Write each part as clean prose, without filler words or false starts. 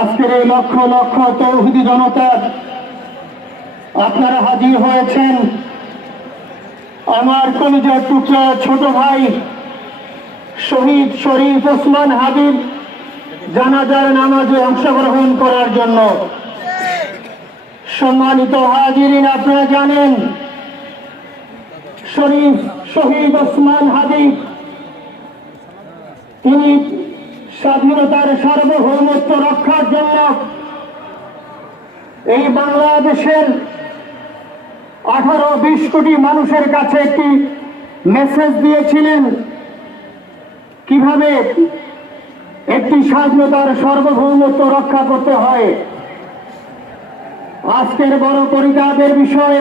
আজকের এই লক্ষ লক্ষ তৌহিদি জনতা আপনারা হাজির হয়েছেন আমার কলিজার টুকরা ছোট ভাই শহীদ শরীফ ওসমান হাবিব জানাজার নামাজে অংশগ্রহণ করার জন্য। সম্মানিত হাজিরিন, আপনারা জানেন শহীদ ওসমান হাবিব তিনি স্বাধীনতার সার্বভৌমত্ব রক্ষার জন্য এই বাংলাদেশের 18-20 কোটি মানুষের কাছে একটি মেসেজ দিয়েছিলেন কিভাবে একটি স্বাধীনতার সার্বভৌমত্ব রক্ষা করতে হয়। আজকের বড় পরিতাপের বিষয়ে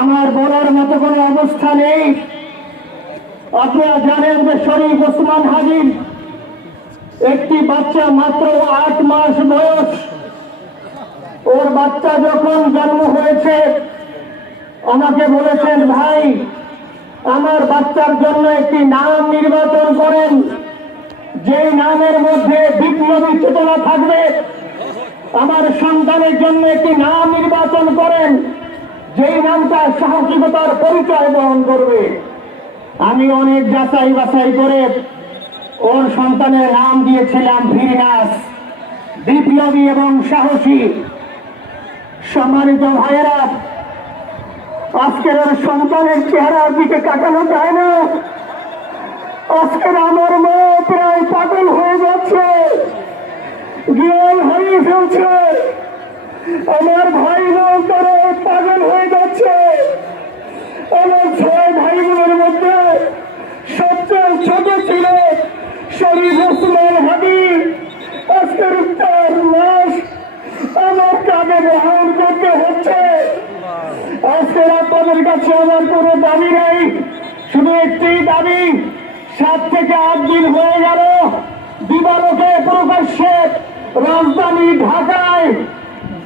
আমার বলার মতো কোনো অবস্থা নেই। আপনারা জানেন যে শরীফ ওসমান হাবিব একটি বাচ্চা, মাত্র 8 মাস বয়স। ওর বাচ্চা যখন জন্ম হয়েছে আমাকে বলেছেন, ভাই আমার বাচ্চার জন্য একটি নাম নির্বাচন করেন, যে নামের মধ্যে বিপ্লবী চেতনা থাকবে। আমার সন্তানের জন্য একটি নাম নির্বাচন করেন, যেই নামটা সাহসিকতার পরিচয় বহন করবে। আমি অনেক যাচাই বাছাই করে ওর সন্তানের নাম দিয়েছিলাম ফিরনাস, বিপ্লবী এবং সাহসী। সম্মানিত ভাইয়েরা, আজকের ওর সন্তানের চেহারার দিকে তাকানো যায় না। আজকের আমার মা প্রায় পাগল হয়ে যাচ্ছে, জ্ঞান হারিয়ে ফেলছে। আমার ভাই বোন তারা পাগল হয়ে যাচ্ছে। আমার 6 ভাই বোনের মধ্যে সবচেয়ে ছোট ছিল শরীফ ওসমান হাবিব। আজকের তার লাশ আমার কাঁধে বহন করতে হচ্ছে। আজকের আপনাদের কাছে আমার কোনো দাবি নাই, শুধু একটি দাবি। 7 থেকে 8 দিন হয়ে গেল দিবালোকে প্রকাশ্যে রাজধানী ঢাকায়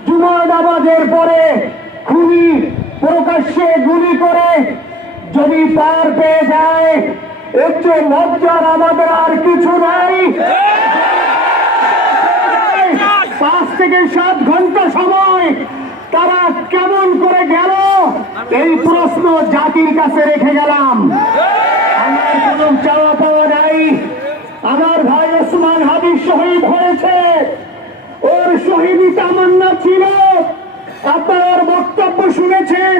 জুমার নামাজের পরে খুনি প্রকাশ্যে গুলি করে যদি পার পেয়ে যায়, একটু লজ্জার আমাদের আর কিছু নাই। 5 থেকে 7 ঘন্টা সময় তারা কেমন করে গেল, এই প্রশ্ন জাতির কাছে রেখে গেলাম। আমার কোনো চাওয়া পাওয়া নাই। আমার ভাই ওসমান হাবিব শহীদ হয়েছে, ওর শহীদি তামান্না ছিল। আপনার বক্তব্য শুনেছেন,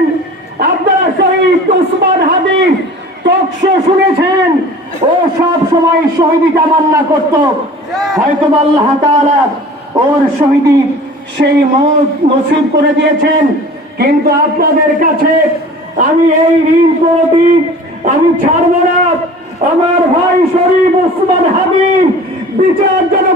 আপনারা শহীদ ওসমান হাবিব টক শো শুনেছেন। ও সব সময় শহীদি তামান্না করত। হয়তো আল্লাহ তাআলা ওর শহীদি সেই মত নসিব করে দিয়েছেন। কিন্তু আপনাদের কাছে আমি এই ঋণ প্রতীক আমি ছাড়ব না। আমার ভাই শরীফ ওসমান হাবিব বিচার যেন